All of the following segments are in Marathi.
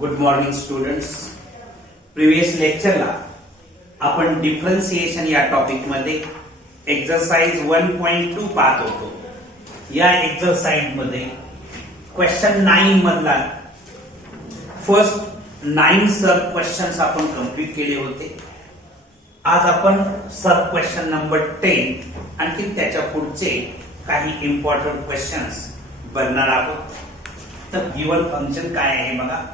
Good morning students. प्रिव्हियस लेक्चरला आपण डिफरन्सिएशन या टॉपिक मध्ये एक्सरसाइज 1.2 पाहत होतो. या एक्सरसाइज मध्ये क्वेश्चन 9 मधला फर्स्ट 9 सब क्वेश्चन्स आपण कंप्लीट केले होते. आज आपण सब क्वेश्चन नंबर 10 आणखी त्याच्या पुढचे काही इम्पॉर्टंट क्वेश्चन्स बनणार आहोत. तर गिवन फंक्शन काय आहे बघा.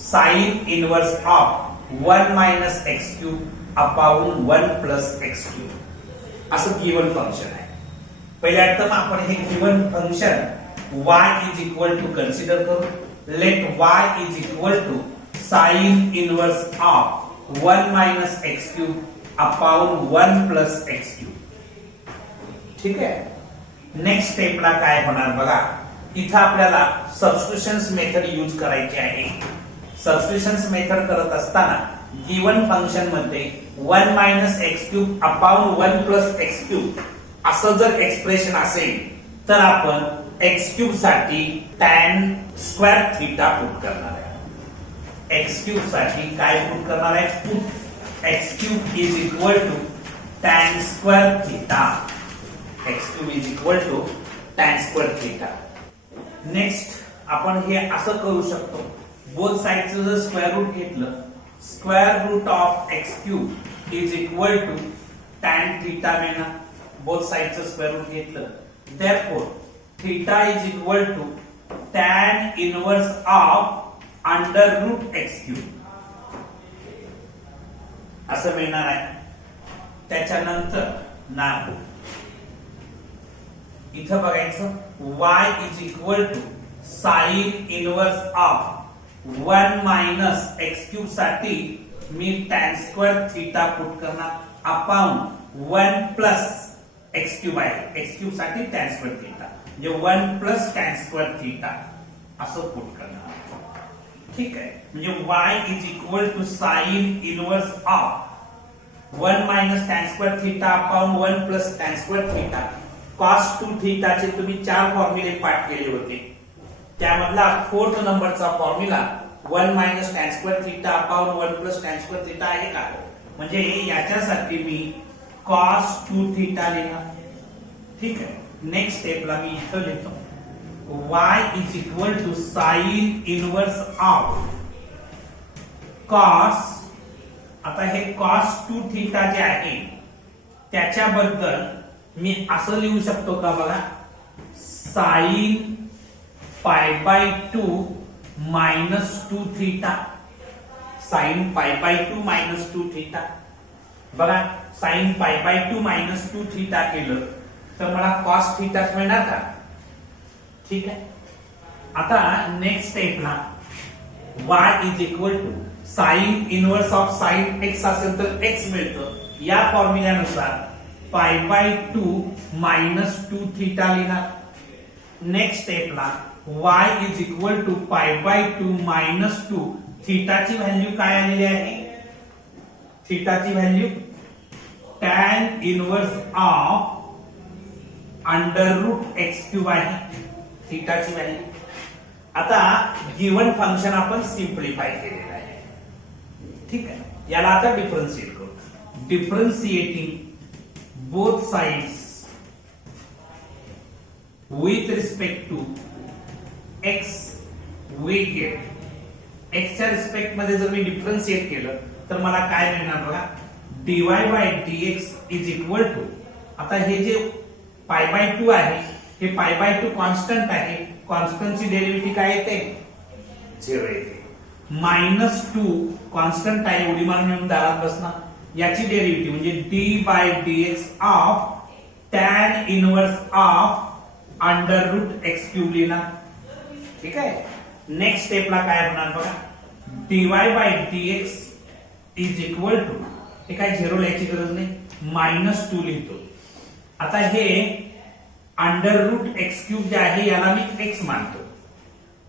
Sine inverse of 1 minus x cube upon 1 plus x cube असं गिवन फंक्शन आहे. पहिल्या टर्म आपण हे given function y is equal to consider करू. Let y is equal to sine inverse of 1 minus x cube upon 1 plus x cube. ठीक आहे. नेक्स्ट स्टेपला काय होणार बघा. इथं आपल्याला सबस्टिट्यूशन्स मेथड यूज करायची आहे. सबस्टिट्यूशन्स मेथड करत असताना गिवन फंक्शन मध्ये 1 minus x cube upon 1 plus x cube असं जर एक्सप्रेशन असेल तर आपण एक्स क्यूब साठी tan स्क्वेअर थीटा पुट करणार आहे. एक्स क्यूब साठी काय पुट करणार आहे. Put x cube is equal to tan square theta. X cube is equal to tan square theta. Next आपण हे असं करू शकतो. बोथ साइडचं जर स्क्वेअर रूट घेतलं, square root of x cube is equal to tan theta मिळणार. बोथ साइडचं स्क्वेअर रूट घेतलं, therefore theta is equal to tan inverse of under root x cube असं मिळणार आहे. त्याच्यानंतर ना इथं बघायचं y is equal to sine inverse of 1 minus x cube साठी मी tan स्क्वेअर थीटा पुट करणार अपॉन 1 प्लस एक्स क्यूब आहे. एक्स क्यूब साठी tan स्क्वेअर थीटा म्हणजे 1 प्लस tan स्क्वेअर थीटा असं पुट करणार. ठीक आहे. म्हणजे y is equal to sine inverse of 1 minus tan square theta upon 1 plus tan square theta. cos 2 थीटाचे तुम्ही 4 फॉर्म्युले पाठ केले होते. त्यामधला 4th नंबरचा formula 1 minus tan square theta upon 1 plus tan square theta आहे का. म्हणजे याच्यासाठी मी cos 2 थीटा लिहिणार. ठीक आहे. नेक्स्ट स्टेपला मी इथं लिहितो y is equal to sine inverse of cos. आता हे cos 2 थीटा जे आहे त्याच्याबद्दल मी असं लिहू शकतो का बघा. Sine pi by 2 minus 2 theta. Sine pi by 2 minus 2 theta. बघा sine pi by 2 minus 2 theta केलं तर मला कॉस थीटाच मिळणार का. ठीक आहे. आता नेक्स्ट स्टेपला y is equal to sine inverse of sine x असेल तर x मिळतं. या फॉर्म्युल्यानुसार पाय बाय 2 मायनस 2 थीटा लिहिणार. नेक्स्ट स्टेपला y is equal to pi by 2 minus 2 थीटाची व्हॅल्यू काय आलेली आहे. थीटाची value tan inverse of under root x cube आहे थीटाची व्हॅल्यू. आता गिवन फंक्शन आपण सिंप्लिफाय केलेलं आहे. ठीक आहे. याला आता डिफरन्शिएट करू. Differentiating both sides with respect to x we get x च्या रिस्पेक्ट मध्ये जर मी डिफरन्शिएट केलं तर मला काय मिळणार बघा. dy by dx is equal to. आता हे जे पाय बाय 2 आहे हे पाय बाय 2 कॉन्स्टंट आहे. कॉन्स्टंटची डेरिव्हेटिव्ह काय येते 0 येते. मायनस 2 कॉन्स्टंट आहे उडी मारून येऊन दारात बसणार. याची डेरिव्हेटिव्ह म्हणजे d by dx of tan inverse of under root x cube लिहिणार. ठीक आहे. नेक्स्ट स्टेपला काय होणार बघा. dy by dx is equal to हे काय 0 लिहायची गरज नाही मायनस 2 लिहितो. आता हे अंडर रूट एक्स क्यूब जे आहे याला मी x मानतो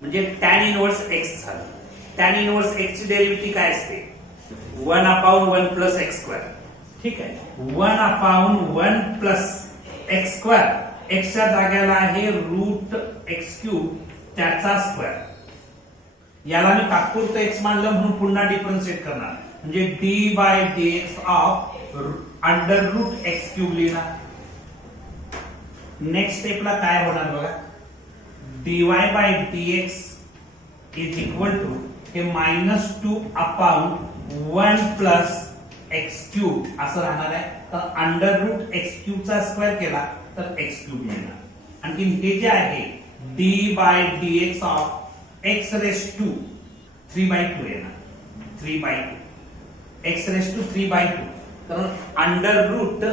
म्हणजे tan इनवर्स x झालं. tan इनवर्स x ची डेरिव्हेटिव्ह काय असते 1 अपॉन 1 प्लस एक्स स्क्वेअर. ठीक आहे. 1 अपॉन 1 प्लस एक्स स्क्वेअर. एक्सच्या जागेला आहे रूट एक्स क्यूब त्याचा स्क्वेअर. याला मी तात्पुरतं एक्स मानलं म्हणून पुन्हा डिफरन्शिएट करणार, म्हणजे d by d x of under root x cube लिहिणार. नेक्स्ट स्टेपला काय होणार बघा, dy by dx is equal to हे -2 अपॉन 1 प्लस एक्स क्यूब असं राहणार आहे. तर अंडर रूट एक्स क्यूब चा स्क्वेअर केला तर एक्स क्यूब मिळणार. आणखी हे जे आहे d by d x of x raised to 3/2 येणार, 3/2 एक्स रेस टू 3/2. तर अंडर रूट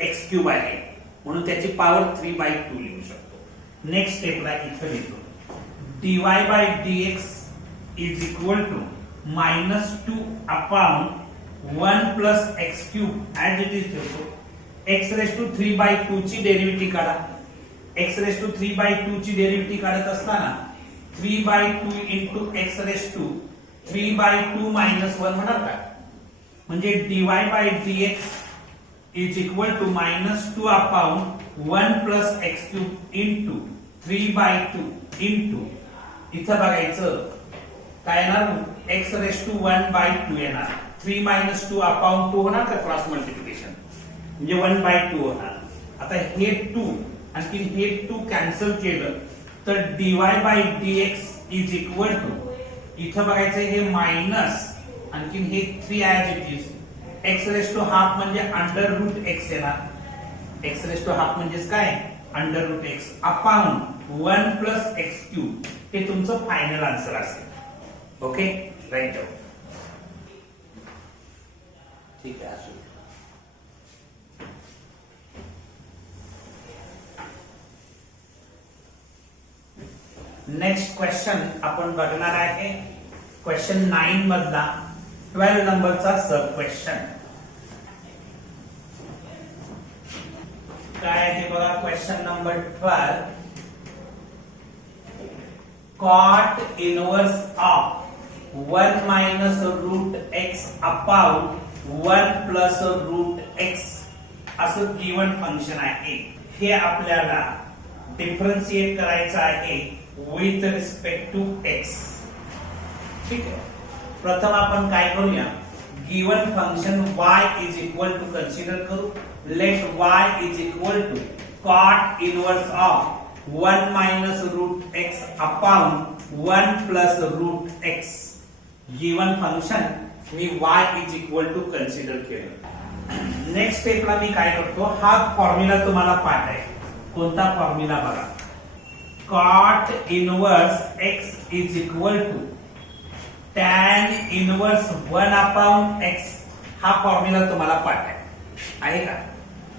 एक्स क्यूब आहे म्हणून त्याची पॉवर 3/2 लिहू शकतो. नेक्स्ट स्टेपला इथं लिहितो dy by dx is equal to -2 upon 1 plus x cube as it is ठेवतो. एक्स रेस टू 3/2 ची डेरिव्हेटिव्ह काढा. एक्स रेस टू 3/2 ची डेरिव्हेटिव्ह काढत असताना 3/2 into x raised to 3/2 minus 1 होणार का, म्हणजे dy by dx is equal to -2 upon 1 plus x cube into 3/2 into इथं बघायचं काय येणार एक्स रेस टू 1/2 येणार. 3 - 2 अपॉन 2 होणार का क्रॉस मल्टिप्लिकेशन, म्हणजे 1/2 होणार. आता हे 2 आणखी हे 2 कॅन्सल केलं तर dy by dx is equal to इथं बघायचं हे मायनस आणखी हे 3 as it is x raised to half म्हणजे अंडर रूट एक्स येणार. एक्स रेस टू हाफ म्हणजेच काय under root x upon 1 plus x cube. हे तुमचं फायनल आन्सर असेल. Okay right down. ठीक आहे असू. नेक्स्ट क्वेश्चन आपण बघणार आहे क्वेश्चन 9 मधला 12 नंबरचा सब क्वेश्चन. काय आहे बघा question number 12. cot inverse of 1 minus root x upon 1 plus root x असं गिवन फंक्शन आहे. हे आपल्याला डिफरन्शिएट करायचं आहे विथ रिस्पेक्ट टू एक्स. ठीक आहे, प्रथम आपण काय करूया, given function y is equal to consider करू. Let y is equal to cot inverse of 1 minus root x upon 1 plus root x. Given function मी y is equal to consider केलं. नेक्स्ट स्टेपला मी काय करतो, हा फॉर्म्युला तुम्हाला पाठ आहे. कोणता फॉर्म्युला बघा, cot inverse x is equal to tan inverse 1 upon x. हा फॉर्म्युला तुम्हाला पाठ आहे का.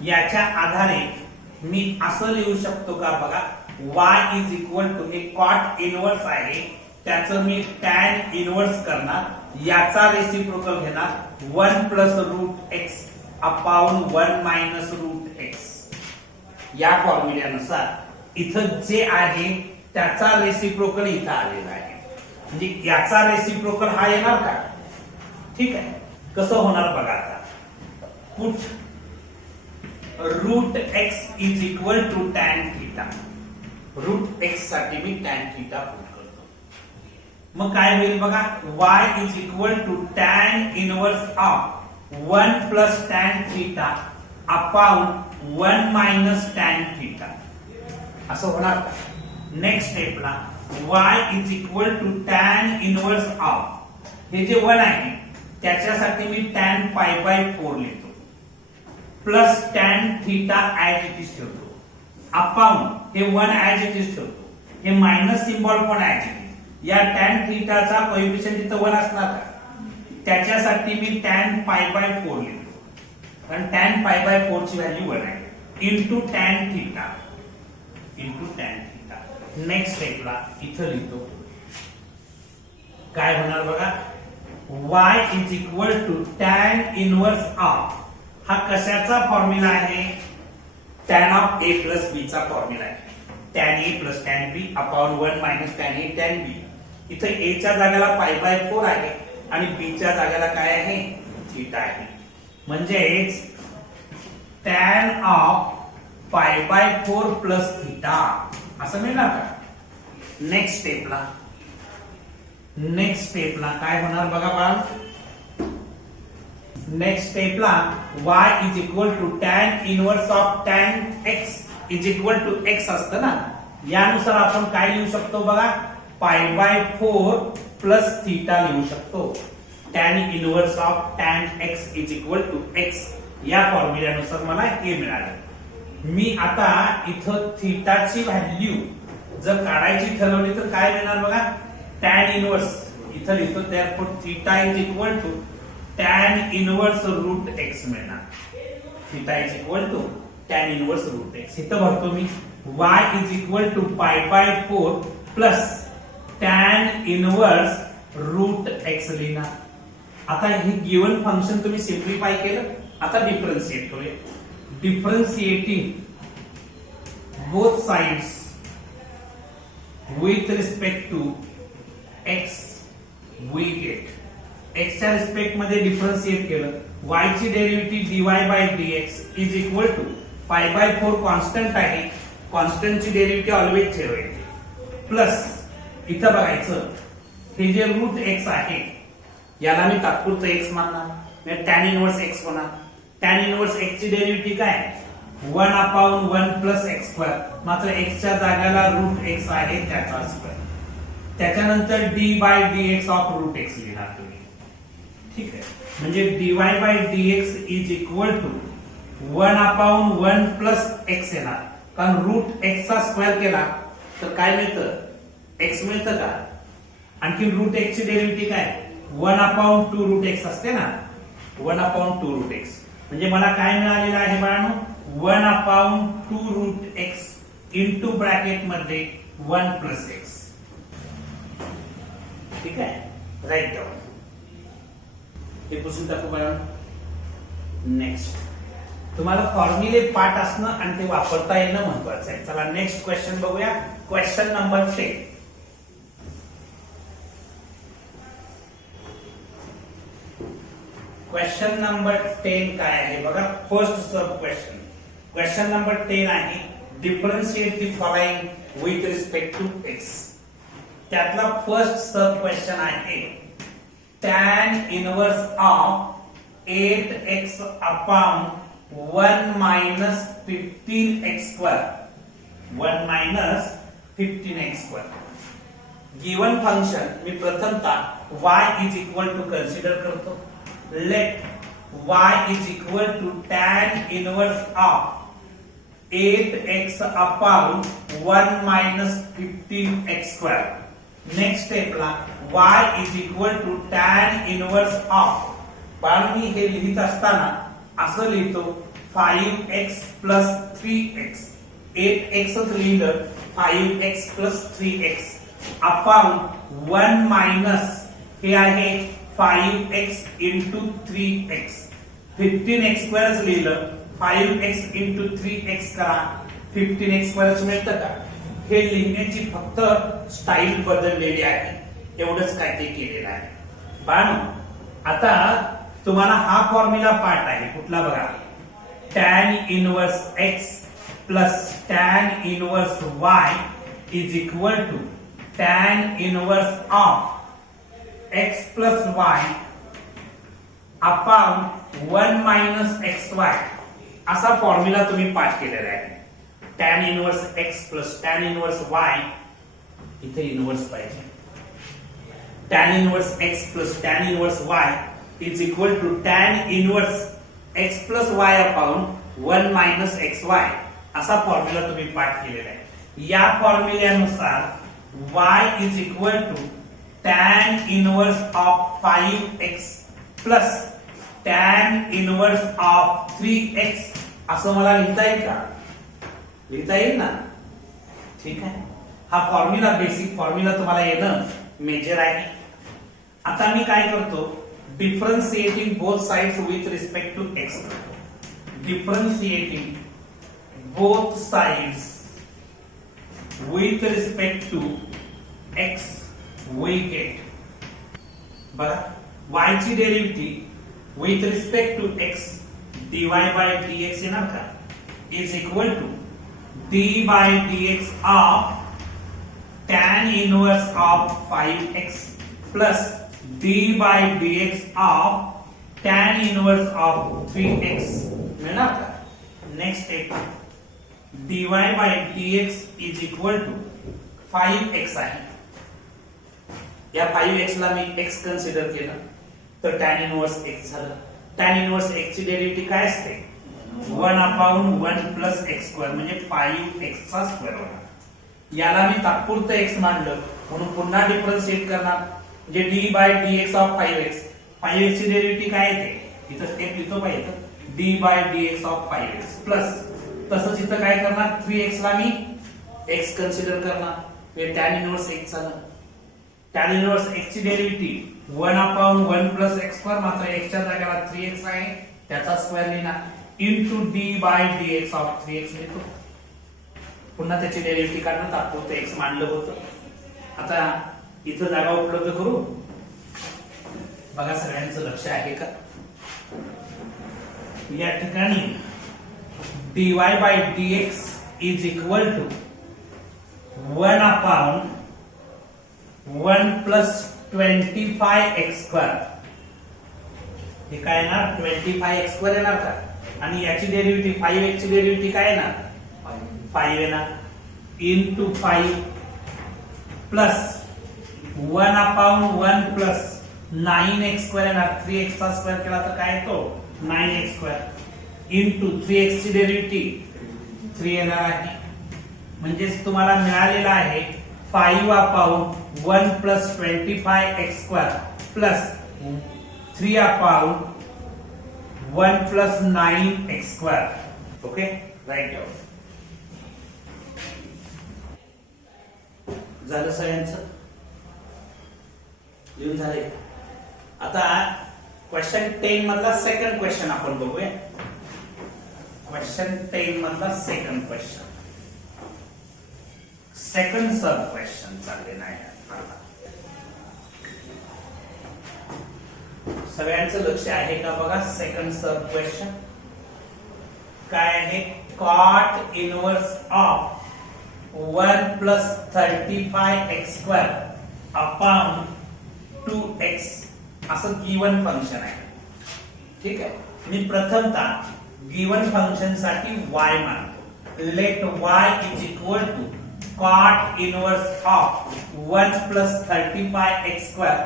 याच्या आधारे मी असं लिहू शकतो का बघा, y इज इक्वल टू हे cot इनवर्स आहे त्याचं मी tan इनवर्स करणार, याचा रेसिप्रोकल घेणार 1 plus root x upon 1 minus root x. या फॉर्म्युल्यानुसार इथं जे आहे त्याचा रेसिप्रोकल इथं आलेला आहे, म्हणजे याचा रेसिप्रोकल हा येणार का. ठीक आहे, कसं होणार बघा. आता put root x is equal to tan theta. Root x साठी मी टॅन थीटा पुट करतो. मग काय होईल बघा, y is equal to tan inverse of 1 plus tan theta upon 1 minus tan theta असं होणार का. नेक्स्ट स्टेपला y is equal to tan inverse of हे जे 1 आहे त्याच्यासाठी मी टॅन π/4 लिहितो plus tan theta as it is ठेवतो अपॉन हे 1 ऍज इट इज ठेवतो. हे मायनस सिम्बॉल पण ऍज इट इज. या टॅन थीटाचा कोएफिशिएंट इथं 1 असणार का, त्याच्यासाठी मी टॅन π/4 लिहितो कारण टॅन π/4 ची व्हॅल्यू 1 आहे into tan theta into tan theta. Next स्टेपला इथं लिहितो काय होणार बघा, y is equal to tan inverse of हा कशाचा फॉर्म्युला आहे, tan of a plus b चा फॉर्म्युला आहे. Tan a plus tan b upon 1 minus tan a tan b. इथे a च्या जागेला π/4 आहे आणि b च्या जागेला काय आहे थीटा आहे. म्हणजेच टॅन ऑफ π/4 प्लस थीटा असं मिळणार का. नेक्स्ट स्टेपला नेक्स्ट स्टेपला काय होणार बघा बाळा. नेक्स्ट स्टेपला y is equal to tan inverse of tan x is equal to x असतं ना. यानुसार आपण काय लिहू शकतो बघा, पाय बाय 4 प्लस थीटा लिहू शकतो. Tan inverse of tan x is equal to x या फॉर्म्युल्यानुसार मला हे मिळालं. मी आता इथं थीटाची व्हॅल्यू जर काढायची ठरवली तर काय मिळणार बघा, टॅन इनवर्स इथं लिहितो. therefore theta is equal to tan inverse root x मिळणार. Theta is equal to tan inverse root x. इथं भरतो मी y is equal to pi by 4 plus tan inverse root x लिहिणार. आता हे गिवन फंक्शन तुम्ही सिम्प्लिफाय केलं. आता डिफरन्शिएट करूया. Differentiating both sides with respect to x we get x च्या रिस्पेक्ट मध्ये डिफरन्शिएट केलं. y ची derivative dy by dx is equal to pi by 4 constant आहे. कॉन्स्टंट ची डेरिव्हेटिव्ह ऑलवेज ठेवायची प्लस इथं बघायचं हे जे रूट x आहे याला मी तात्पुरतं x मानणार. म्हणजे टॅन इनवर्स x होणार. टॅन इनवर्स x ची डेरिव्हेटिव्ह काय 1 अपॉन 1 प्लस x स्क्वेअर. मात्र x च्या जागेला रूट x आहे त्याचा स्क्वेअर. त्याच्यानंतर dy by dx of root x लिहिणार तुम्ही. ठीक आहे. म्हणजे dy by dx is equal to 1 upon 1 plus x येणार. कारण रूट x चा स्क्वेअर केला तर काय मिळतं, x मिळतं का. आणखी रूट x ची डेरिव्हेटिव्ह काय 1 अपॉन 2 रूट x असते ना. 1 अपॉन 2 रूट x म्हणजे मला काय मिळालेलं आहे बाळांनो, 1 upon 2 root x into bracket मध्ये 1 प्लस x. ठीक आहे. राईट डाऊन हे पुसून टाकू बाळांनो. नेक्स्ट तुम्हाला फॉर्म्युले पाठ असणं आणि ते वापरता येणं महत्वाचं आहे. चला नेक्स्ट क्वेश्चन बघूया. Question number 10. क्वेश्चन नंबर 10 काय आहे बघा. First sub question. Question number 10 आहे differentiate the following with respect to x. त्यातला फर्स्ट सब क्वेश्चन आहे tan इनवर्स ऑफ 8x अपॉन 1 minus 15x square. 1 minus 15x square. Given function मी प्रथमतः y is equal to consider करतो. Let y is equal to tan inverse of 8x upon 1 minus 15x square. Next step ला y is equal to tan inverse of, पण मी हे लिहित असताना असं लिहितो 5x plus 3x. 8x लिहिलं 5x plus 3x upon 1 minus हे आहे 5x into 3x. 15x square लिहिलं 5x into 3x करा 15x स्क्वेअर मिळतं का. हे लिहिण्याची फक्त स्टाईल बदललेली आहे. एवढंच काय ते केलेलं आहे. पण आता तुम्हाला हा फॉर्म्युला पाठ आहे कुठला बघा, tan inverse x plus tan inverse y is equal to tan inverse of x plus y upon 1 minus xy असा फॉर्म्युला तुम्ही पाठ केलेला आहे. tan inverse x plus tan inverse y इथे इनवर्स पाहिजे. tan inverse x plus tan inverse y is equal to tan inverse x plus y upon 1 minus xy असा फॉर्म्युला तुम्ही पाठ केलेला आहे. या फॉर्म्युल्यानुसार y is equal to tan inverse of 5x plus tan inverse of 3x असं मला लिहिता येईल का. लिहिता येईल ना. ठीक आहे. हा फॉर्म्युला बेसिक फॉर्म्युला तुम्हाला येणं मेजर आहे. आता मी काय करतो, differentiating both sides with respect to x. Differentiating both sides with respect to x we get बघा y ची derivative with respect to x dy by dx येणार का is equal to d by dx of tan inverse of 5x plus d by dx of tan inverse of 3x मिळणार का? Next step dy by dx is equal to 5x आहे. या 5x ला मी x कन्सिडर केलं तर tan इनवर्स x झालं. tan इनवर्स x ची डेरिव्हेटिव्ह काय असते? 1/1 प्लस x स्क्वेअर म्हणजे 5x चा स्क्वेअर होणार. याला मी तात्पुरतं x मानलं म्हणून पुन्हा डिफरन्शिएट करणार म्हणजे d by dx of 5x. 5x ची डेरिव्हेटिव्ह काय येते? इथं स्टेप लिहितो पाहिजे d by dx of 5x plus तसंच इथं काय करणार 3x ला मी x कन्सिडर करणार म्हणजे tan इनवर्स x झालं. tan इनवर्स x ची डेरिव्हेटिव्ह 1/1 प्लस x स्क्वेअर मात्र x च्या जागेला 3x आहे त्याचा स्क्वेअर लिहिणार into d by dx of 3x लिहितो. पुन्हा त्याची डेरिव्हेटिव्ह काढणं तात्पुरतं x मानलं होतं. आता इथं जागा उपलब्ध करू. बघा सगळ्यांचं लक्ष आहे का? या ठिकाणी dy by dx is equal to 1/1 plus 25x square. हे काय येणार? 25x स्क्वेअर येणार का? आणि याची डेरिव्हेटिव्ह 5x ची डेरिव्हेटिव्ह काय येणार? 5 येणार into 5 plus 1/1 plus 9x square येणार. 3x चा स्क्वेअर केला तर काय येतो? 9x स्क्वेअर इनटू 3x ची डेरिव्हेटिव्ह 3 येणार आहे. म्हणजेच तुम्हाला मिळालेला आहे 5/1 plus 25x square plus 3/1 plus 9x square. Okay right down झालं. सगळ्यांचं लिहून झाले. आता क्वेश्चन 10 मधला सेकंड क्वेश्चन आपण बघूया. क्वेश्चन 10 मधला सेकंड क्वेश्चन, सेकंड सब क्वेश्चन चालले नाही. सगळ्यांचं लक्ष आहे का? बघा सेकंड सब क्वेश्चन काय आहे? cot inverse of 1 plus 35x square upon 2x असं गिवन फंक्शन आहे. ठीक आहे. मी प्रथमतः गिवन फंक्शन साठी y मानतो. Let y is equal to cot inverse of 1 plus 35x square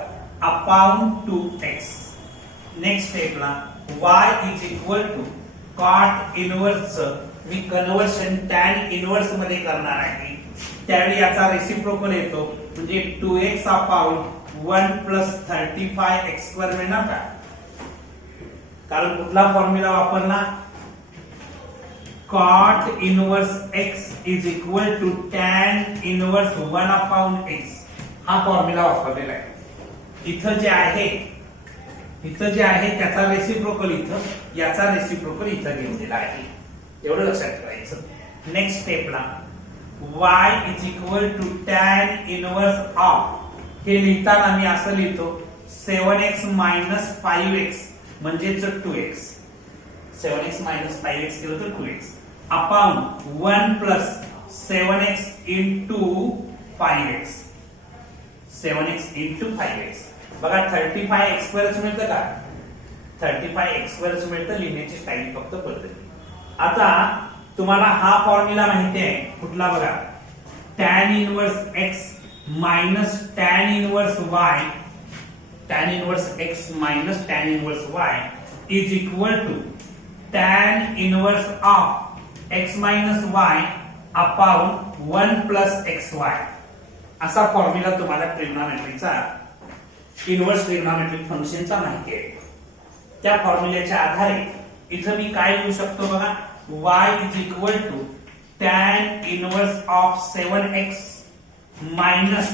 upon 2x. Next स्टेपला y is equal to cot inverse मी कन्वर्शन tan इनवर्स मध्ये करणार आहे. त्यावेळी याचा रेसिप्रोकल येतो म्हणजे 2x upon 1 plus 35x square मिळणार का? कारण कुठला फॉर्म्युला वापरला? cot inverse x is equal to tan inverse 1 upon x हा फॉर्म्युला वापरलेला आहे. इथं जे आहे त्याचा रेसिप्रोकल इथं, याचा रेसिप्रोकल इथं घेतलेला आहे. एवढं लक्षात ठेवायचं. नेक्स्ट स्टेपला y is equal to tan inverse of हे लिहिताना मी असं लिहितो 7x मायनस 5x म्हणजेच 2x. 7x मायनस 5x केलं तर 2x upon 1 plus 7x into 5x. 7x into 5x. बघा 35x स्क्वेअर मिळतं का? 35x स्क्वेअर मिळतं. लिहिण्याची स्टाईल फक्त बदलली. आता तुम्हाला हा फॉर्म्युला माहिती आहे कुठला? बघा tan inverse x minus tan inverse y, tan inverse x minus tan inverse y is equal to tan inverse of x minus y upon 1 plus xy. असा फॉर्म्युला तुम्हाला ट्रिग्नोमेट्रीचा इनवर्स ट्रिग्नोमेट्रिक फंक्शनचा माहिती आहे. त्या फॉर्म्युल्याच्या आधारे इथं मी काय लिहू शकतो? बघा y is equal to tan inverse of 7x minus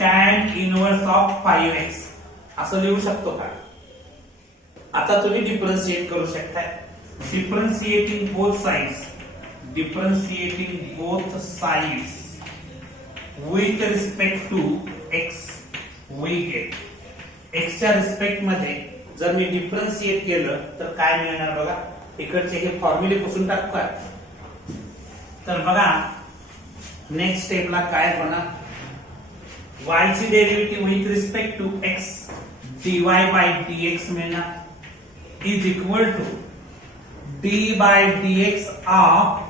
tan inverse of 5x असं लिहू शकतो का? आता तुम्ही डिफरन्शिएट करू शकताय. Differentiating both sides, differentiating both sides with respect to x we get x च्या रिस्पेक्ट मध्ये जर मी डिफरन्शिएट केलं तर काय मिळणार? बघा इकडचे हे फॉर्म्युले पुसून टाकू का? तर बघा नेक्स्ट स्टेपला काय होणार? y ची derivative with respect to x dy by dx मिळणार is equal to d by dx of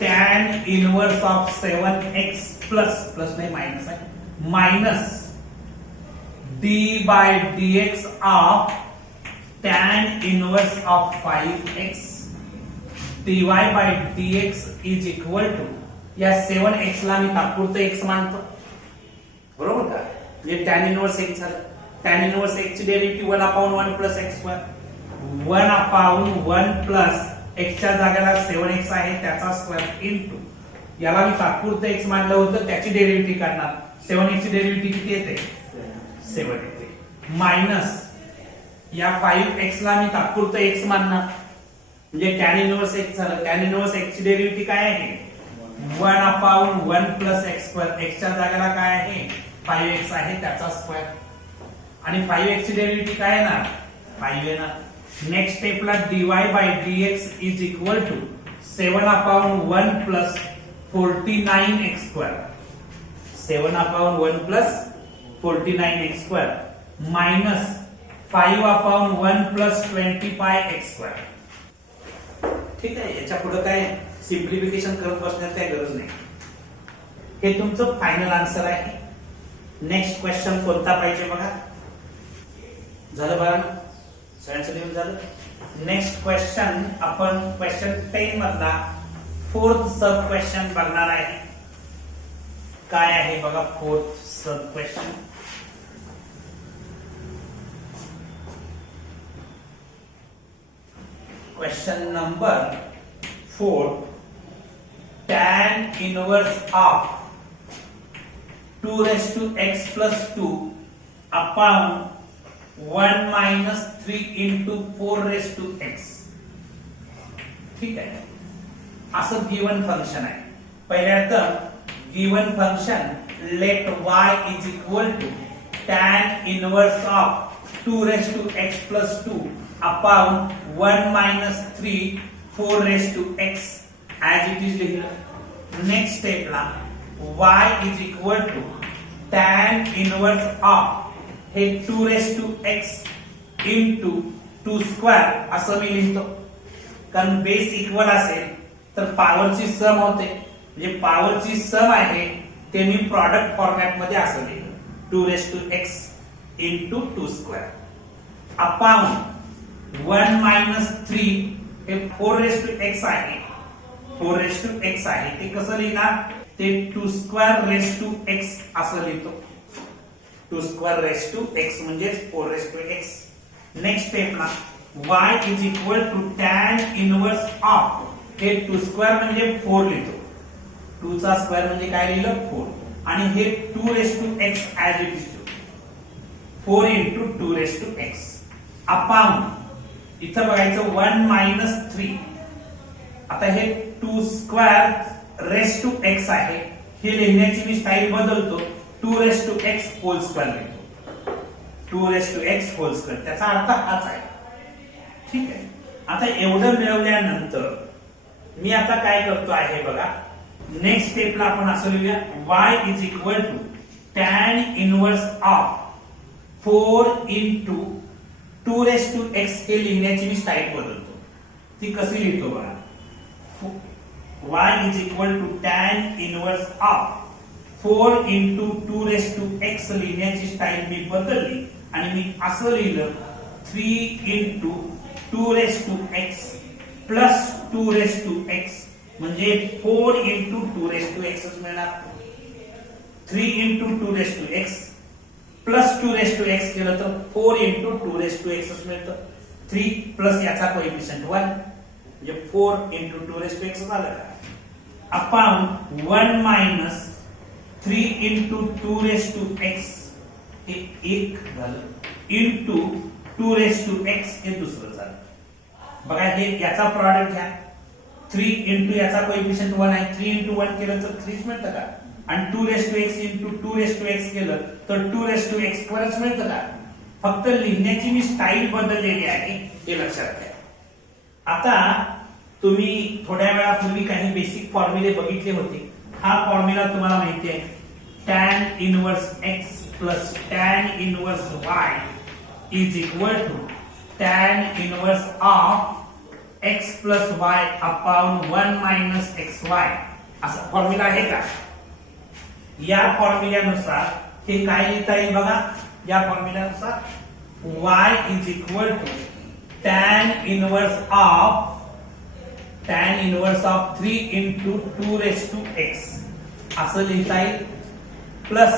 tan inverse of 7x plus नाही माइनस आहे minus d by dx of tan inverse of 5x dy by dx is equal to या 7x ला मी तात्पुरतं x मानतो बरोबर का म्हणजे tan इनवर्स x झालं tan इनवर्स x ची derivative 1 upon 1 plus x square 1 upon 1 plus x च्या जागेला 7x आहे त्याचा स्क्वेअर इनटू याला मी तात्पुरतं x मानलं होतं त्याची डेरिव्हेटिव्ह काढणार 7x ची डेरिव्हेटिव्ह किती येते 7 येते मायनस या 5x ला मी तात्पुरतं x मानणार म्हणजे tan इनवर्स x झालं tan इनवर्स x ची डेरिव्हेटिव्ह काय आहे 1 upon 1 plus x square x च्या जागेला काय आहे 5x आहे त्याचा स्क्वेअर आणि 5x ची डेरिव्हेटिव्ह काय येणार 5 येणार नेक्स्ट स्टेपला dy by dx is equal to 7 upon 1 plus 49x square 7 upon 1 plus 49x square minus 5 upon 1 plus 25x square ठीक आहे याच्या पुढे काय सिंप्लिफिकेशन करत बसण्यात काही गरज नाही हे तुमचं फायनल आन्सर आहे नेक्स्ट क्वेश्चन कोणता पाहिजे बघा झालं बघा सगळ्यांचं लिहून झालं नेक्स्ट क्वेश्चन आपण क्वेश्चन 10 मधला फोर्थ सब क्वेश्चन बघणार आहे काय आहे बघा fourth sub question question number 4 tan inverse of 2 raised to x plus 2 upon 1 minus 3 into 4 raised to x ठीक आहे असं गिवन फंक्शन आहे पहिल्यांदा given function let y is equal to tan inverse of 2 raised to x plus 2 upon 1 minus 3 4 raised to x as it is लिहिलं नेक्स्ट स्टेपला y is equal to tan inverse of हे 2 raised to x into 2 square असं मी लिहितो कारण बेस इक्वल असेल तर पॉवरची सम होते म्हणजे पॉवरची सम आहे ते मी प्रॉडक्ट फॉर्मॅट मध्ये असं लिहिलं 2 raised to x into 2 square upon 1 minus 3 हे 4 raised to x आहे 4 raised to x आहे ते कसं लिहिणार ते 2 square raised to x असं लिहितो 2 square raised to x म्हणजे 4 raised to x नेक्स्ट स्टेपला y is equal to tan inverse of हे 2 square म्हणजे 4 लिहितो 2 चा स्क्वेअर म्हणजे काय लिहिलं 4 आणि हे 2 raised to x as it is 4 into 2 raised to x upon इथं बघायचं 1 minus 3 आता हे 2 square raised to x आहे हे लिहिण्याची मी स्टाईल बदलतो 2 raised to x whole square लिहितो 2 raised to x whole square त्याचा अर्थ हाच आहे ठीक आहे आता एवढं मिळवल्यानंतर मी आता काय करतो आहे बघा नेक्स्ट स्टेपला आपण असं लिहूया y is equal to tan inverse of 4 into 2 raised to x हे लिहिण्याची मी स्टाईल बदलतो ती कशी लिहितो बघा y is equal to tan inverse of 4 into 2 raised to x लिहिण्याची स्टाईल मी बदलली आणि मी असं लिहिलं 3 into 2 raised to x plus 2 raised to x म्हणजे 4 into 2 raised to x मिळणार 3 into 2 raised to x plus 2 raised to x केलं तर 4 into 2 raised to x मिळतं 3 प्लस याचा कोएफिशियंट 1 म्हणजे 4 into 2 raised to x झालं upon 1 minus 3 into 2 raised to x हे एक झालं into 2 raised to x हे दुसरं झालं बघा हे याचा प्रॉडक्ट घ्या 3 into याचा कोएफिशियंट 1 आहे 3 into 1 केलं तर 3 मिळतं का आणि 2 raised to x into 2 raised to x केलं तर 2 raised to x स्क्वेअरच मिळतं का फक्त लिहिण्याची मी स्टाईल बदललेली आहे हे लक्षात घ्या आता तुम्ही थोड्या वेळापूर्वी काही बेसिक फॉर्म्युले बघितले होते हा फॉर्म्युला तुम्हाला माहिती आहे tan inverse x plus tan inverse y is equal to tan inverse of x plus y upon 1 minus xy असा फॉर्म्युला आहे का? या फॉर्म्युल्यानुसार हे काय लिहिता येईल बघा. या फॉर्म्युल्यानुसार y is equal to tan inverse of 3 into 2 raised to x असं लिहिता येईल plus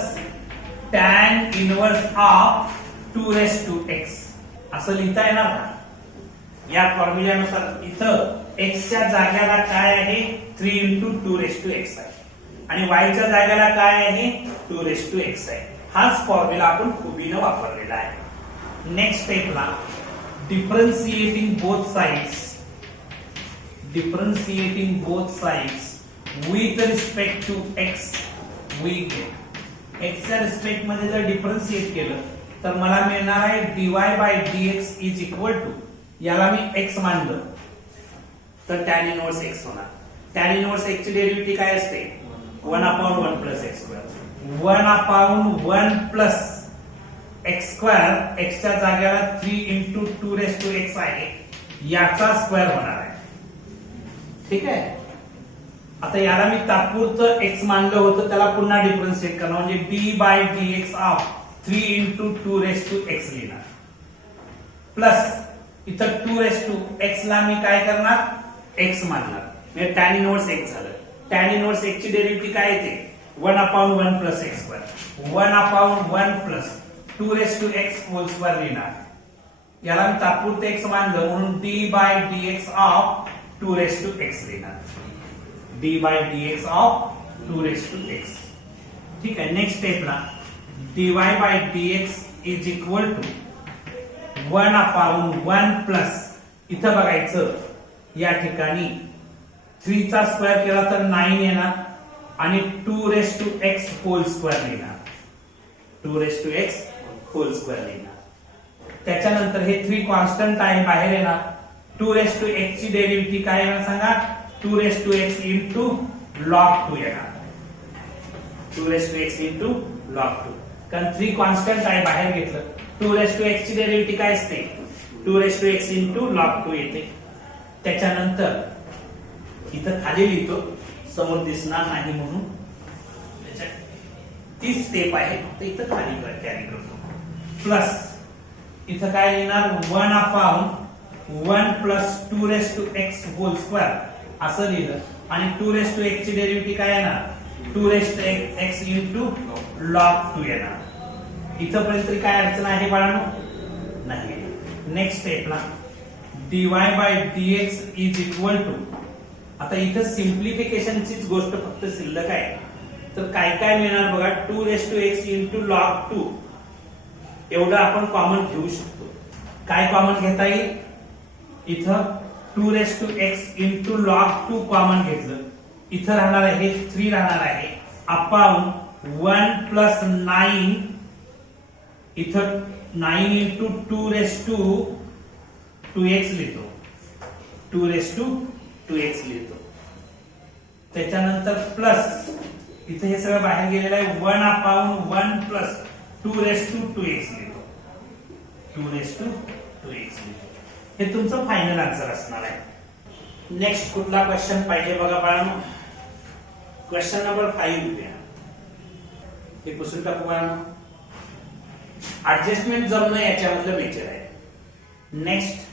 tan inverse of 2 raised to x असं लिहिता येणार का? या फॉर्म्युल्यानुसार इथं x च्या जाग्याला काय आहे 3 into 2 raised to x आहे आणि y च्या जाग्याला काय आहे 2 raised to x आहे. हाच फॉर्म्युला आपण खुबीनं वापरलेला आहे. नेक्स्ट स्टेपला differentiating both sides with respect to x we get x च्या रिस्पेक्ट मध्ये जर डिफरन्शिएट केलं तर मला मिळणार आहे dy by dx is equal to याला मी x मानलं तर tan इनवर्स x होणार. tan इनवर्स x ची डेरिव्हेटिव्ह काय असते 1/1 plus x square 1/1 plus x square x च्या जागेला 3 into 2 raised to x आहे याचा स्क्वेअर होणार आहे. ठीक आहे. आता याला मी तात्पुरतं x मानलं होतं त्याला पुन्हा डिफरन्शिएट करणार म्हणजे d by dx of 3 into 2 raised to x लिहिणार प्लस इथं 2 raised to x ला मी काय करणार x मानणार म्हणजे tan इनवर्स x झालं. tan इनवर्स x ची डेरिव्हेटिव्ह काय येते 1/1 plus x square 1/1 plus 2 raised to x whole square लिहिणार. याला मी तात्पुरतं x मानलं म्हणून d by dx of 2 raised to x लिहिणार. d by dx of 2 raised to x. ठीक आहे. नेक्स्ट स्टेपला dy by dx is equal to 1/1 plus इथं बघायचं या ठिकाणी 3 चा स्क्वेअर केला तर 9 येणार आणि 2 raised to x whole square लिहिणार 2 raised to x whole square लिहिणार. त्याच्यानंतर हे 3 कॉन्स्टंट आहे बाहेर येणार 2 raised to x ची डेरिव्हेटिव्ह काय येणार सांगा 2 raised to x into log 2 येणार 2 raised to x into log 2 कारण 3 कॉन्स्टंट आहे बाहेर घेतलं 2 raised to x ची डेरिव्हेटिव्ह काय असते 2 raised to x into log 2 येते. त्याच्यानंतर इथं खाली लिहितो समोर दिसणार नाही म्हणून ती स्टेप आहे फक्त इथं खाली कॅरी करतो प्लस इथं काय लिहिणार 1/1 plus 2 raised to x whole square असं लिहिलं आणि 2 raised to x ची डेरिव्हेटिव्ह काय येणार 2 raised to x into log 2 येणार. इथं पर्यंत काय अडचण आहे बाळांनो नाही. नेक्स्ट स्टेपला dy by dx is equal to आता इथं सिम्प्लिफिकेशनचीच गोष्ट फक्त शिल्लक आहे तर काय काय मिळणार बघा 2 raised to x into log 2 एवढं आपण कॉमन घेऊ शकतो. काय कॉमन घेता येईल इथं 2 raised to x into log 2 common घेतलं इथं राहणार आहे 3 राहणार आहे अपॉन 1 plus 9 इथं 9 into 2 raised to 2x लिहितो 2 raised to 2x लिहितो. त्याच्यानंतर प्लस इथे हे सगळं बाहेर गेलेलं आहे 1/1 plus 2 raised to 2x लिहितो 2 raised to 2x लिहितो. हे तुमचं फायनल आन्सर असणार आहे. नेक्स्ट कुठला क्वेश्चन पाहिजे बघा बाळांनो क्वेश्चन नंबर 5 द्या. हे पुसून टाकू बाळांनो. ऍडजस्टमेंट जमणं याच्यामधलं लेक्चर आहे. नेक्स्ट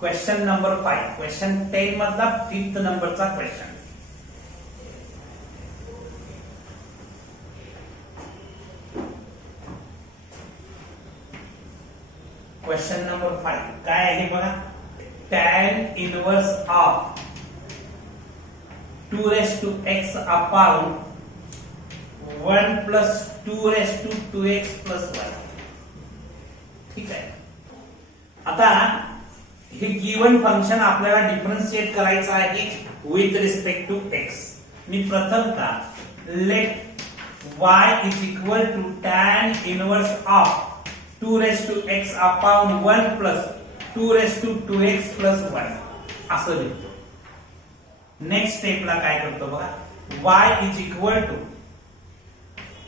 क्वेश्चन नंबर 5 क्वेश्चन 10 मधला 5th नंबरचा क्वेश्चन. क्वेश्चन नंबर 5 काय आहे बघा tan inverse of 2 raised to x upon 1 plus 2 raised to 2x plus 1. ठीक आहे. आता हे गिवन फंक्शन आपल्याला डिफरन्शिएट करायचं आहे विथ रिस्पेक्ट टू x. मी प्रथमतः late y is equal to tan inverse of 2 raised to x upon 1 plus 2 raised to 2x plus 1 असं लिहितो. नेक्स्ट स्टेपला काय करतो बघा y is equal to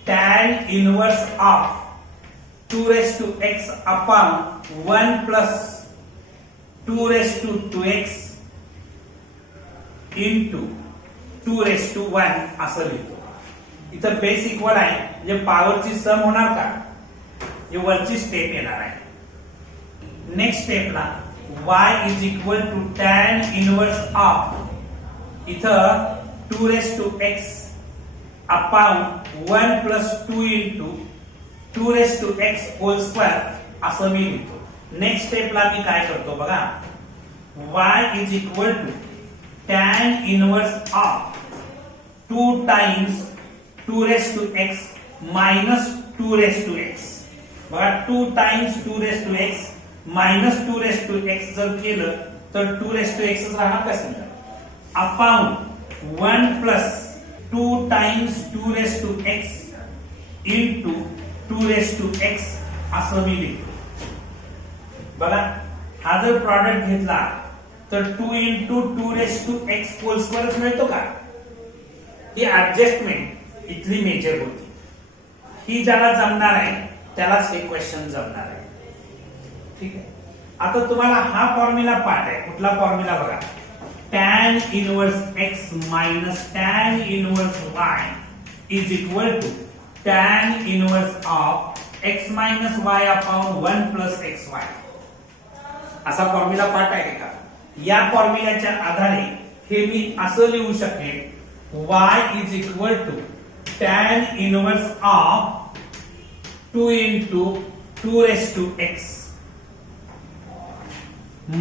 tan inverse of 2 raised to x upon 1 plus 2 raised to 2x into 2 raised to 1 असं लिहितो. इथं बेस इक्वल आहे म्हणजे पॉवरची सम होणार का, हे वरची स्टेप येणार आहे. नेक्स्ट स्टेपला y is equal to tan inverse of इथं 2 raised to x upon 1 plus 2 into 2 raised to x whole square असं मी लिहितो. नेक्स्ट स्टेपला मी काय करतो बघा, y is equal to tan inverse of 2 times 2 raised to x minus 2 raised to x. बघा 2 times 2 raised to x minus 2 raised to x जर केलं तर 2 raised to x च राहणार का समजा, upon 1 plus 2 times 2 raised to x into 2 raised to x असं मी लिहितो. बघा हा जर प्रॉडक्ट घेतला तर 2 into 2 raised to x whole square मिळतो का. ही ऍडजस्टमेंट इथली मेजर होती. ही ज्याला जमणार आहे त्यालाच हे क्वेश्चन जमणार आहे. ठीक आहे. आता तुम्हाला हा फॉर्म्युला पाठ आहे. कुठला फॉर्म्युला बघा, tan inverse x minus tan inverse y is equal to tan inverse of x minus y upon 1 plus xy. असा फॉर्म्युला पाठ आहे का. या फॉर्म्युल्याच्या आधारे हे मी असं लिहू शकेन, y is equal to tan inverse of 2 into 2 raised to x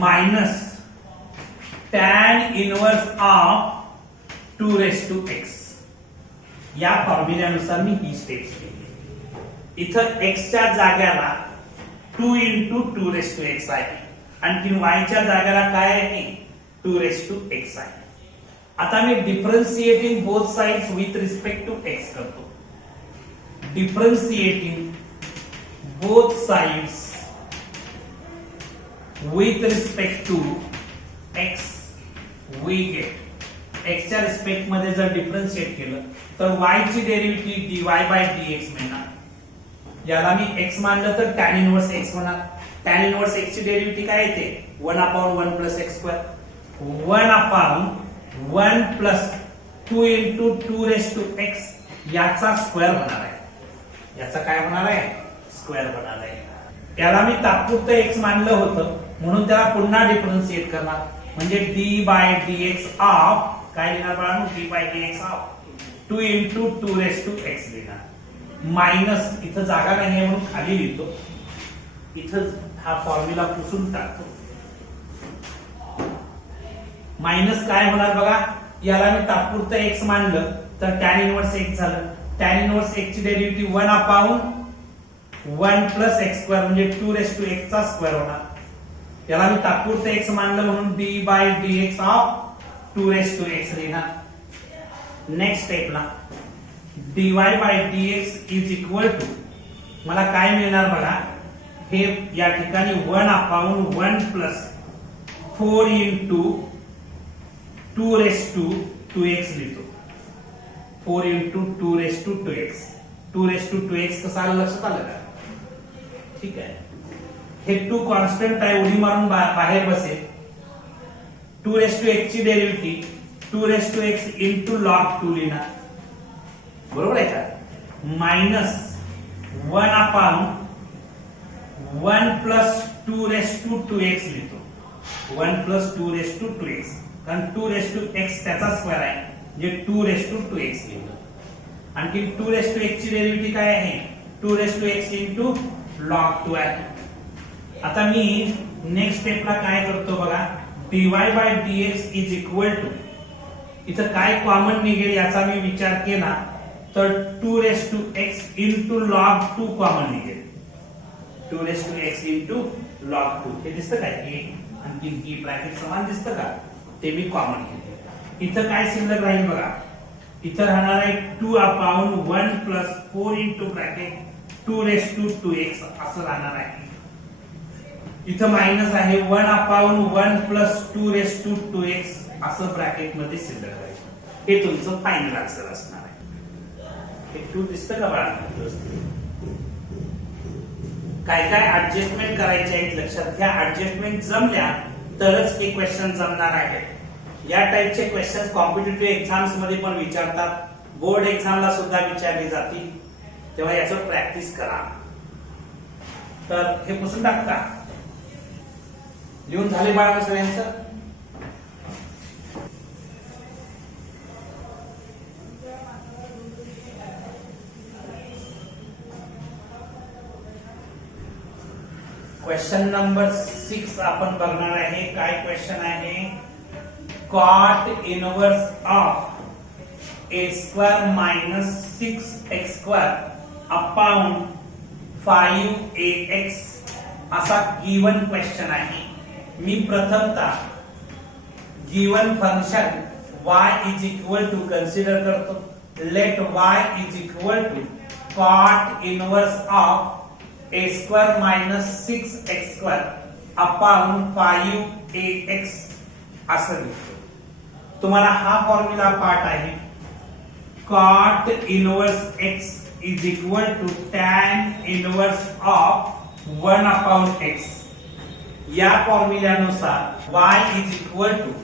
minus tan inverse of 2 raised to x. या फॉर्म्युल्यानुसार मी ही स्टेप्स केली. इथं x च्या जाग्याला 2 into 2 raised to x आहे, आणखी y च्या जाग्याला काय आहे 2 raised to x आहे. आता मी differentiating both sides with respect to x करतो. Differentiating both sides with respect to x we get x च्या रिस्पेक्ट मध्ये जर डिफरन्शिएट केलं तर y ची डेरिव्हेटिव्ह dy बाय dx मिळणार. याला मी x मानलं तर tan इनवर्स x होणार. tan इनवर्स x ची डेरिव्हेटिव्ह काय येते 1 upon 1 plus x square. 1 upon 1 plus 2 into 2 raised to x याचा स्क्वेअर होणार आहे. याचा काय होणार आहे स्क्वेअर होणार आहे. याला मी तात्पुरतं x मानलं होतं म्हणून त्याला पुन्हा डिफरन्शिएट करणार म्हणजे d बाय dx ऑफ काय लिहिणार बाळांनो d by dx of 2 into 2 raised to x लिहिणार. मायनस इथं जागा नाही आहे म्हणून खाली लिहितो. इथं हा फॉर्म्युला पुसून टाकतो. मायनस काय होणार बघा, याला मी तात्पुरतं x मानलं तर tan इनवर्स x झालं. tan इनवर्स x ची derivative 1 upon 1 plus x square म्हणजे 2 रेस टू x चा स्क्वेअर होणार. याला मी तात्पुरतं x मानलं म्हणून d by dx of 2 raise to x लिहिणार. नेक्स्ट स्टेपला dy by dx is equal to मला काय मिळणार बघा, हे या ठिकाणी 1 upon 1 plus 4 into 2 raised to 2x लिहितो. 4 into 2 raised to 2x. 2 raised to 2x कसं आलं लक्षात आलं का. ठीक आहे. हे 2 कॉन्स्टंट आहे, उडी मारून बाहेर बसेल. 2 raised to x ची derivative 2 raised to x into log 2 लिहिणार. बरोबर आहे का. Minus 1 upon 1 plus 2 raised to 2x लिहितो. 1 प्लस 2 raised to 2x कारण 2 raised to x त्याचा स्क्वेअर आहे म्हणजे 2 raised to 2x लिहिलं. आणखी 2 raised to x ची डेरिव्हेटिव्ह काय आहे 2 raised to x into log 2 आहे. आता मी नेक्स्ट स्टेपला काय करतो बघा, dy by dx is equal to इथं काय कॉमन निघेल याचा मी विचार केला तर 2 raised to x into log 2 common निघेल. 2 raised to x into log 2 हे दिसतं काय की आणखी ही ब्रॅकेट समान दिसतं का ते मी कॉमन घेते. इथं काय शिल्लक राहील बघा, इथं राहणार आहे 2 upon 1 plus 4 into bracket 2 raised to 2x असं राहणार आहे. इथं मायनस आहे 1 upon 1 plus 2 raised to 2x असं ब्रॅकेट मध्ये शिल्लक राहील. हे तुमचं फायनल आन्सर असणार आहे. हे 2 दिसतं का बाळा? काय काय ऍडजस्टमेंट करायचे आहेत लक्षात घ्या. ऍडजस्टमेंट जमल्या तरच हे क्वेश्चन जमणार आहेत. या टाइपचे क्वेश्चन कॉम्पिटिटिव्ह एक्झाम्स मध्ये पण विचारतात, बोर्ड एक्झामला सुद्धा विचारले जातील, तेव्हा याचं प्रॅक्टिस करा. तर हे पुसून टाकता. लिहून झाले बाळा सगळ्यांचं? क्वेश्चन नंबर 6 आपण बघणार आहे. काय क्वेश्चन आहे? Cot inverse of a square minus 6x square upon 5ax असा गिवन क्वेश्चन आहे. मी प्रथमतः given function y is equal to कन्सिडर करतो. Let y is equal to cot inverse of a square minus 6x square upon 5ax असं लिहितो. तुम्हाला हा फॉर्म्युला पाठ आहे. cot inverse x is equal to tan inverse of 1 upon x. या फॉर्म्युल्यानुसार y is equal to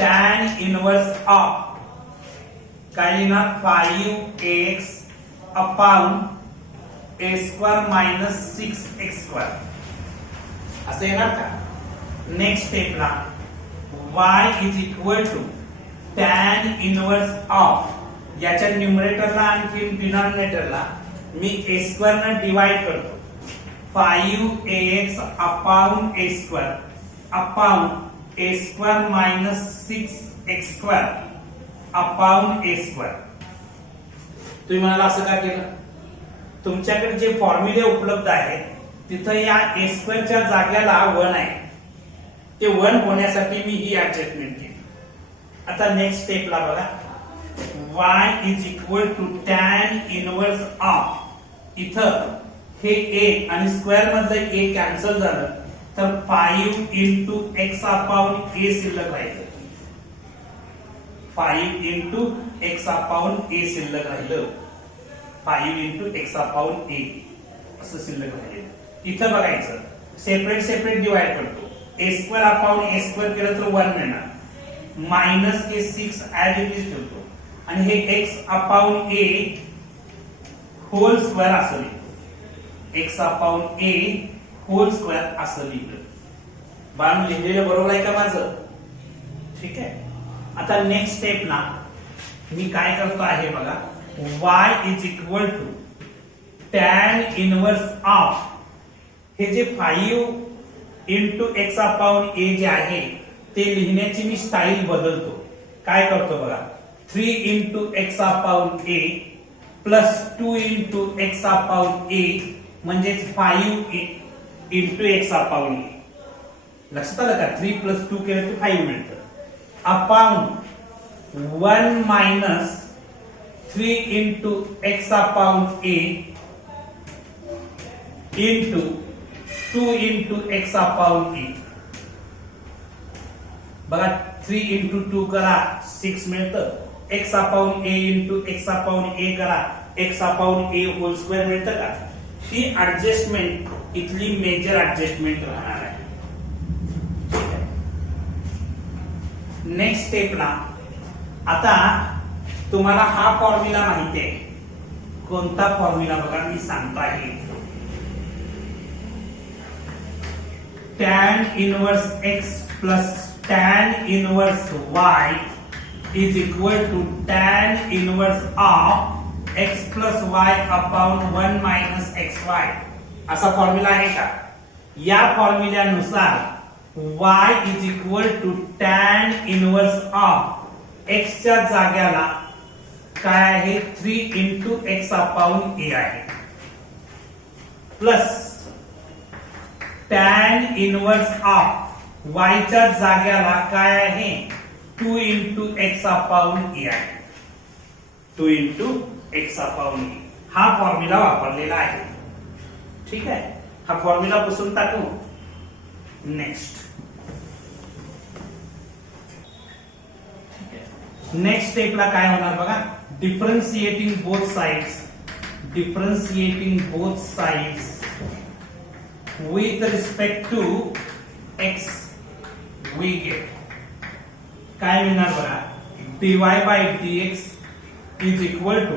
tan inverse of काय लिहिणार? 5ax upon a square minus 6x square असं येणार का? नेक्स्ट स्टेपला y is equal to tan inverse of याच्या न्यूमरेटरला आणि डिनॉमिनेटरला मी a स्क्वेअर ने डिवाइड करतो. 5ax upon a square upon a square minus 6x square upon a square. तुम्ही म्हणाला असं का केलं? तुमच्याकडे जे फॉर्म्युले उपलब्ध आहेत तिथं या a स्क्वेअरच्या जाग्याला 1 आहे. ते 1 होण्यासाठी मी ही ऍडजस्टमेंट केली. आता नेक्स्ट स्टेपला बघा. y is equal to tan inverse of इथं हे a आणि स्क्वेअर मधलं a कॅन्सल झालं तर 5 into x upon a शिल्लक राहिलं. 5 into x upon a शिल्लक राहिलं. 5 into x upon a असं शिल्लक राहिलं. इथं बघायचं सेपरेट सेपरेट डिवाइड करतो. a square upon a square केलं तर 1 मिळणार. Minus k 6 as it is ठेवतो आणि हे x upon a whole square असं लिहितो. x upon a whole square असं लिहिलं. बाण लिहिलेलं बरोबर आहे का माझं? ठीक आहे. आता नेक्स्ट स्टेपला मी काय करतो आहे बघा. y is equal to tan inverse of हे जे 5 इंटू x अपॉन a जे आहे ते लिहिण्याची मी स्टाईल बदलतो. काय करतो बघा. 3 into x upon a plus 2 into x upon a म्हणजेच 5 into x upon a. लक्षात आलं का? 3 plus 2 केलं तर 5 मिळतं. Upon 1 minus 3 into x upon a into 2 into x upon a. बघा 3 into 2 करा 6 मिळतं. x upon a into x upon a करा x upon a whole square मिळतं का? ही ऍडजस्टमेंट इथली मेजर ऍडजस्टमेंट राहणार आहे. नेक्स्ट स्टेपला आता तुम्हाला हा फॉर्म्युला माहिती आहे. कोणता फॉर्म्युला बघा मी सांगतो आहे. tan inverse x plus tan inverse y is equal to tan inverse of x plus y upon 1 minus xy असा फॉर्म्युला आहे का? या फॉर्म्युल्यानुसार y is equal to tan inverse of x च्या जाग्याला काय आहे? 3 into x upon a आहे plus tan inverse of y च्या जाग्याला काय आहे? 2 into x upon a आहे. 2 into x upon a हा फॉर्म्युला वापरलेला आहे. ठीक आहे. हा फॉर्म्युला पुसून टाकू. नेक्स्ट नेक्स्ट स्टेपला काय होणार बघा. differentiating both sides with respect to x we get काय मिळणार बघा dy by dx is equal to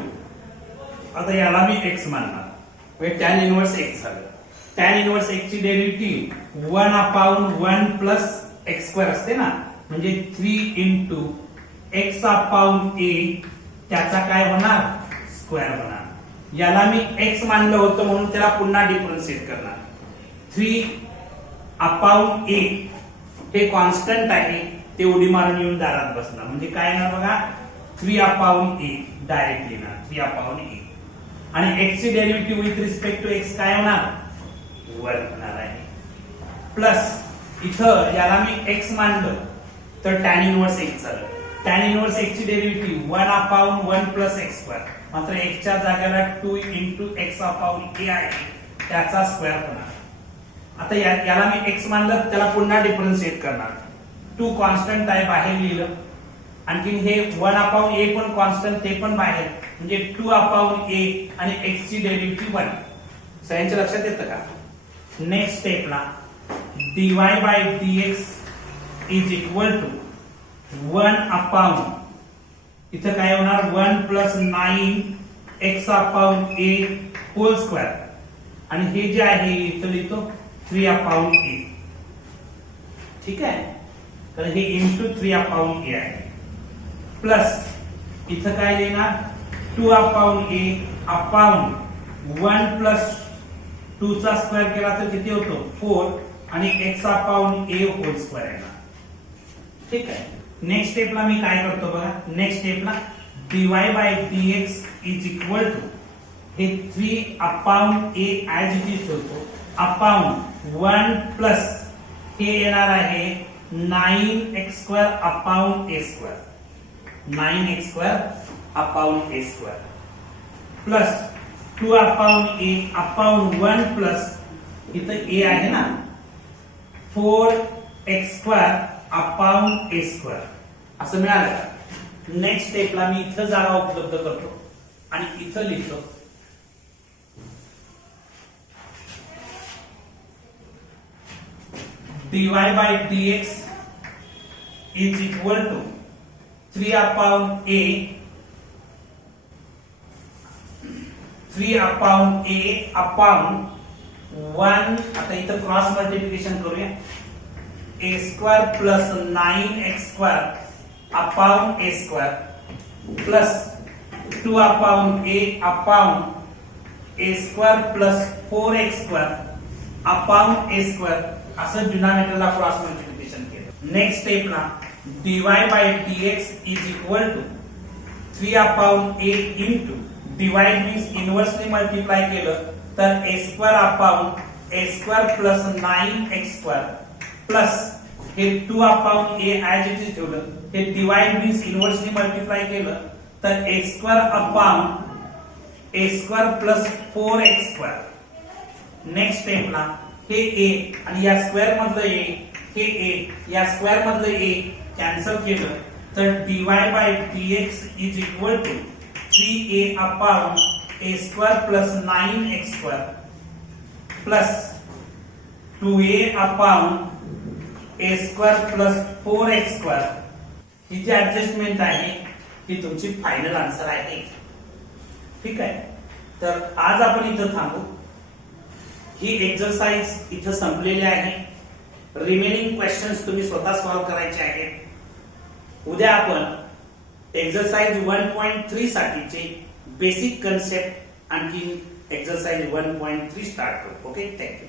आता याला मी x मानणार म्हणजे tan इनवर्स x झालं tan इनवर्स x ची derivative 1 upon 1 plus x square असते ना म्हणजे 3 into x upon a त्याचा काय होणार स्क्वेअर होणार याला मी x मानलं होतं म्हणून त्याला पुन्हा डिफरन्शिएट करणार 3 upon a हे कॉन्स्टंट आहे ते उडी मारून येऊन दारात बसणार म्हणजे काय येणार बघा 3 upon a डायरेक्ट येणार 3 upon a आणि x ची derivative with respect to x काय होणार 1 होणार आहे प्लस इथं याला मी x मानलं तर tan इनवर्स x झालं tan इनवर्स x ची derivative 1 upon 1 plus x square मात्र x च्या जागेला 2 into x upon a आहे त्याचा स्क्वेअर होणार आता याला मी x मानलं त्याला पुन्हा डिफरन्शिएट करणार 2 कॉन्स्टंट आहे बाहेर लिहिलं आणखीन हे 1 upon a पण कॉन्स्टंट ते पण बाहेर म्हणजे 2 upon a आणि x ची डेरिव्हेटिव्ह 1 सगळ्यांच्या लक्षात येतं का नेक्स्ट स्टेपला dy by dx is equal to 1 upon इथं काय होणार 1 plus 9 x upon a whole square आणि हे जे आहे इथं लिहितो 3 upon a ठीक आहे तर हे into 3 upon a आहे प्लस इथं काय लिहिणार 2 upon a upon 1 plus 2 चा स्क्वेअर केला तर किती होतो 4 आणि x upon a whole square येणार ठीक आहे नेक्स्ट स्टेपला मी काय करतो बघा नेक्स्ट स्टेपला dy by dx is equal to हे 3 upon a as it is होतो upon 1 plus हे येणार आहे 9x square upon a square 9x square upon a square plus 2 upon a upon 1 plus इथं a आहे ना 4x square upon a square असं मिळालं नेक्स्ट स्टेपला मी इथं जागा उपलब्ध करतो आणि इथं लिहितो dy by dx is equal to 3 upon a 3 upon a upon 1 आता इथं क्रॉस मल्टिप्लिकेशन करूया a square plus 9x square upon a square plus 2 upon a upon a square plus 4x square upon a square असं डिनॉमिनेटरला क्रॉस मल्टिप्लिकेशन केलं नेक्स्ट स्टेपला dy by dx is equal to 3 upon a into divide means inversely multiply केलं तर a square upon a square plus 9x square plus हे 2 upon a as it is ठेवलं हे डिवाइड मीन्स इनवर्सली मल्टिप्लाय केलं तर a square upon a square plus 4x square next स्टेपला हे a आणि या स्क्वेअर मधलं a हे a या स्क्वेअर मधलं a कॅन्सल केलं तर dy by dx is equal to 3a upon a square plus 9x square plus 2a upon a square plus 4x square he G adjustment आहे ही तुमची फायनल आन्सर आहे ठीक आहे तर आज आपण इथं थांबू ही एक्सरसाइज इथं संपलेली आहे रिमेनिंग क्वेश्चन्स तुम्ही स्वतः सॉल्व्ह करायचे आहेत उद्या आपण एक्सरसाइज 1.3 साठीचे बेसिक कन्सेप्ट आणखी एक्सरसाइज 1.3 स्टार्ट करू ओके थँक्यू